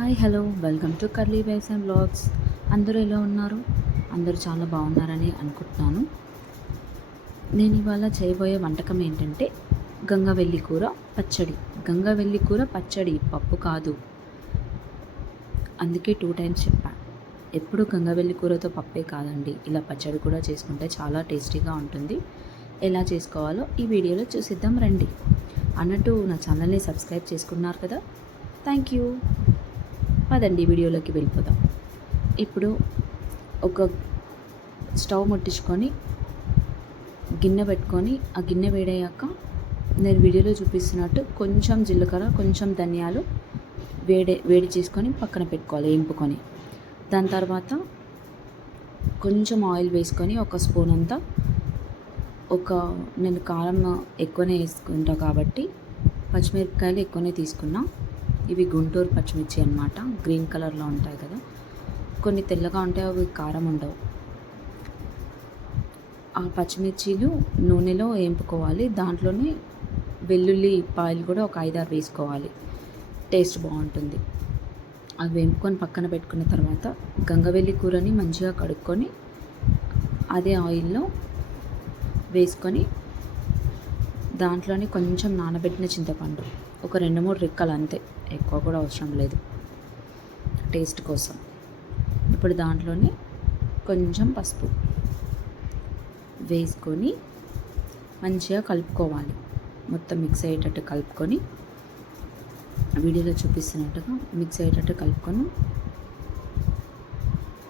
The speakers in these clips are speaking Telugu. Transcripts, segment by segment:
Hi hello welcome to curly vibes and vlogs. అందరూ ఎలా ఉన్నారు? అందరూ చాలా బాగున్నారని అనుకుంటున్నాను. నేను ఇవాళ చేయబోయే వంటకం ఏంటంటే గంగవెల్లి కూర పచ్చడి. గంగవెల్లి కూర పచ్చడి, పప్పు కాదు. అందుకే 2 టైమ్స్ చెప్పాను. ఎప్పుడు గంగవెల్లి కూరతో పప్పే కాదండి, ఇలా పచ్చడి కూడా చేసుకుంటే చాలా టేస్టీగా ఉంటుంది. ఎలా చేసుకోవాలో ఈ వీడియోలో చూసిద్దాం రండి. అన్నట్టు నా ఛానల్ని సబ్స్క్రైబ్ చేసుకున్నారు కదా, థ్యాంక్ యూ. పదండి వీడియోలోకి వెళ్ళిపోదాం. ఇప్పుడు ఒక స్టవ్ ముట్టించుకొని గిన్నె పెట్టుకొని, ఆ గిన్నె వేడయ్యాక నేను వీడియోలో చూపిస్తున్నట్టు కొంచెం జీలకర్ర, కొంచెం ధనియాలు వేడి చేసుకొని పక్కన పెట్టుకోవాలి, వేయింపుకొని. దాని తర్వాత కొంచెం ఆయిల్ వేసుకొని ఒక స్పూన్ అంతా, నేను కారం ఎక్కువనే వేసుకుంటా కాబట్టి పచ్చిమిరపకాయలు ఎక్కువనే తీసుకున్నా. ఇవి గుంటూరు పచ్చిమిర్చి అన్నమాట, గ్రీన్ కలర్లో ఉంటాయి కదా. కొన్ని తెల్లగా ఉంటాయి, అవి కారం ఉండవు. ఆ పచ్చిమిర్చీలు నూనెలో వేయింపుకోవాలి. దాంట్లోనే వెల్లుల్లి పాయలు కూడా ఒక 5-6 వేసుకోవాలి, టేస్ట్ బాగుంటుంది. అవి వేయింపుకొని పక్కన పెట్టుకున్న తర్వాత గంగవెల్లి కూరని మంచిగా కడుక్కొని అదే ఆయిల్లో వేసుకొని దాంట్లోనే కొంచెం నానబెట్టిన చింతపండు, ఒక 2-3 రెక్కలు అంతే, ఎక్కువ కూడా అవసరం లేదు టేస్ట్ కోసం. ఇప్పుడు దాంట్లోనే కొంచెం పసుపు వేసుకొని మంచిగా కలుపుకోవాలి. మొత్తం మిక్స్ అయ్యేటట్టు కలుపుకొని, వీడియోలో చూపిస్తున్నట్టుగా మిక్స్ అయ్యేటట్టు కలుపుకొని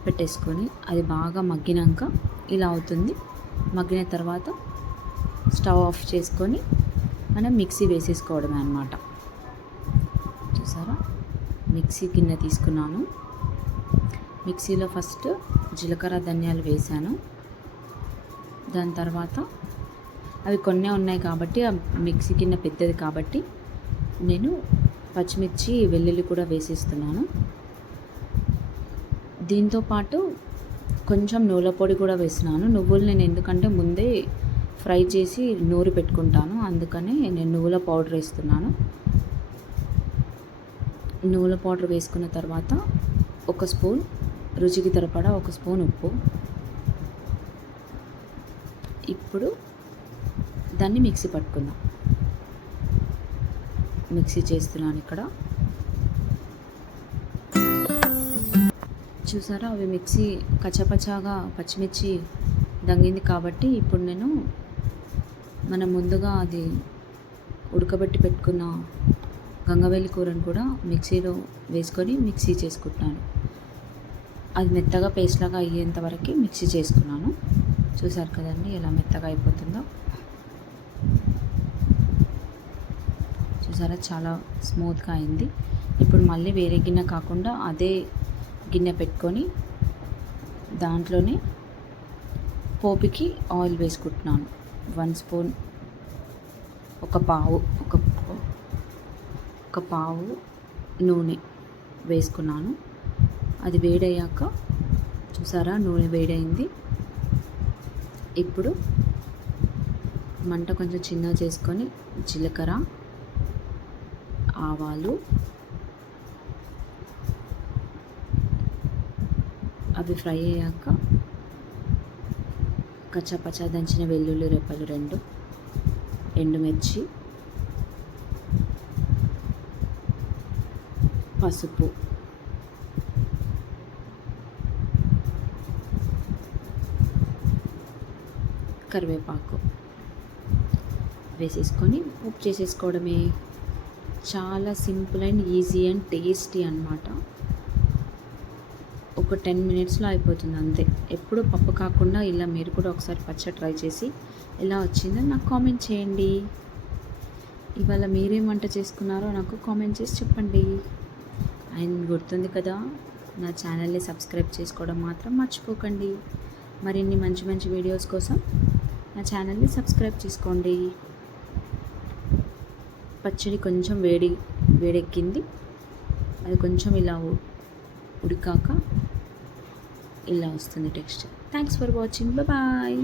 పెట్టేసుకొని, అది బాగా మగ్గినాక ఇలా అవుతుంది. మగ్గిన తర్వాత స్టవ్ ఆఫ్ చేసుకొని మనం మిక్సీ వేసేసుకోవడమే అన్నమాట. చూసారా, మిక్సీ గిన్నె తీసుకున్నాను. మిక్సీలో ఫస్ట్ జీలకర్ర ధనియాలు వేసాను. దాని తర్వాత అవి కొన్నే ఉన్నాయి కాబట్టి, ఆ మిక్సీ గిన్నె పెద్దది కాబట్టి నేను పచ్చిమిర్చి వెల్లుల్లి కూడా వేసేస్తున్నాను. దీంతోపాటు కొంచెం నువ్వుల పొడి కూడా వేసినాను. నువ్వులు నేను ఎందుకంటే ముందే ఫ్రై చేసి నూరి పెట్టుకుంటాను, అందుకనే నేను నువ్వుల పౌడర్ వేస్తున్నాను. నువ్వుల పౌడర్ వేసుకున్న తర్వాత ఒక స్పూన్, రుచికి సరిపడా ఒక స్పూన్ ఉప్పు. ఇప్పుడు దాన్ని మిక్సీ పట్టుకుందాం. మిక్సీ చేస్తున్నాను ఇక్కడ. చూసారా, అవి మిక్సీ కచ్చపచ్చాగా పచ్చిమిర్చి దంగింది కాబట్టి ఇప్పుడు నేను మనం ముందుగా అది ఉడకబెట్టి పెట్టుకున్న గంగవెల్లి కూరను కూడా మిక్సీలో వేసుకొని మిక్సీ చేసుకుంటున్నాను. అది మెత్తగా పేస్ట్ లాగా అయ్యేంత వరకు మిక్సీ చేసుకున్నాను. చూసారు కదండి ఎలా మెత్తగా అయిపోతుందో. చూసారా, చాలా స్మూత్గా అయింది. ఇప్పుడు మళ్ళీ వేరే గిన్నె కాకుండా అదే గిన్నె పెట్టుకొని దాంట్లోనే పోపుకి ఆయిల్ వేసుకుంటున్నాను. 1 స్పూన్, ఒక పావు నూనె వేసుకున్నాను. అది వేడయ్యాక చూసారా, నూనె వేడైంది. ఇప్పుడు మంట కొంచెం చిన్నగా చేసుకొని జీలకర్ర, ఆవాలు అవి ఫ్రై అయ్యాక కచ్చాపచ్చా దంచిన వెల్లుల్లి రెప్పలు 2, ఎండుమిర్చి, పసుపు, కరివేపాకు వేసేసుకొని ఉప్పు చేసేసుకోవడమే. చాలా simple and easy and tasty అన్నమాట. ఒక 10 మినిట్స్లో అయిపోతుంది అంతే. ఎప్పుడు పప్పు కాకుండా ఇలా మీరు కూడా ఒకసారి పచ్చడి ట్రై చేసి ఎలా వచ్చిందో నాకు కామెంట్ చేయండి. ఇవాళ మీరేం వంట చేసుకున్నారో నాకు కామెంట్ చేసి చెప్పండి. అండ్ గుర్తుంది కదా, నా ఛానల్ని సబ్స్క్రైబ్ చేసుకోవడం మాత్రం మర్చిపోకండి. మరిన్ని మంచి మంచి వీడియోస్ కోసం నా ఛానల్ని సబ్స్క్రైబ్ చేసుకోండి. పచ్చడి కొంచెం వేడెక్కింది. అది కొంచెం ఇలా ఉడికాక ఇలా వస్తుంది texture. Thanks for watching, bye.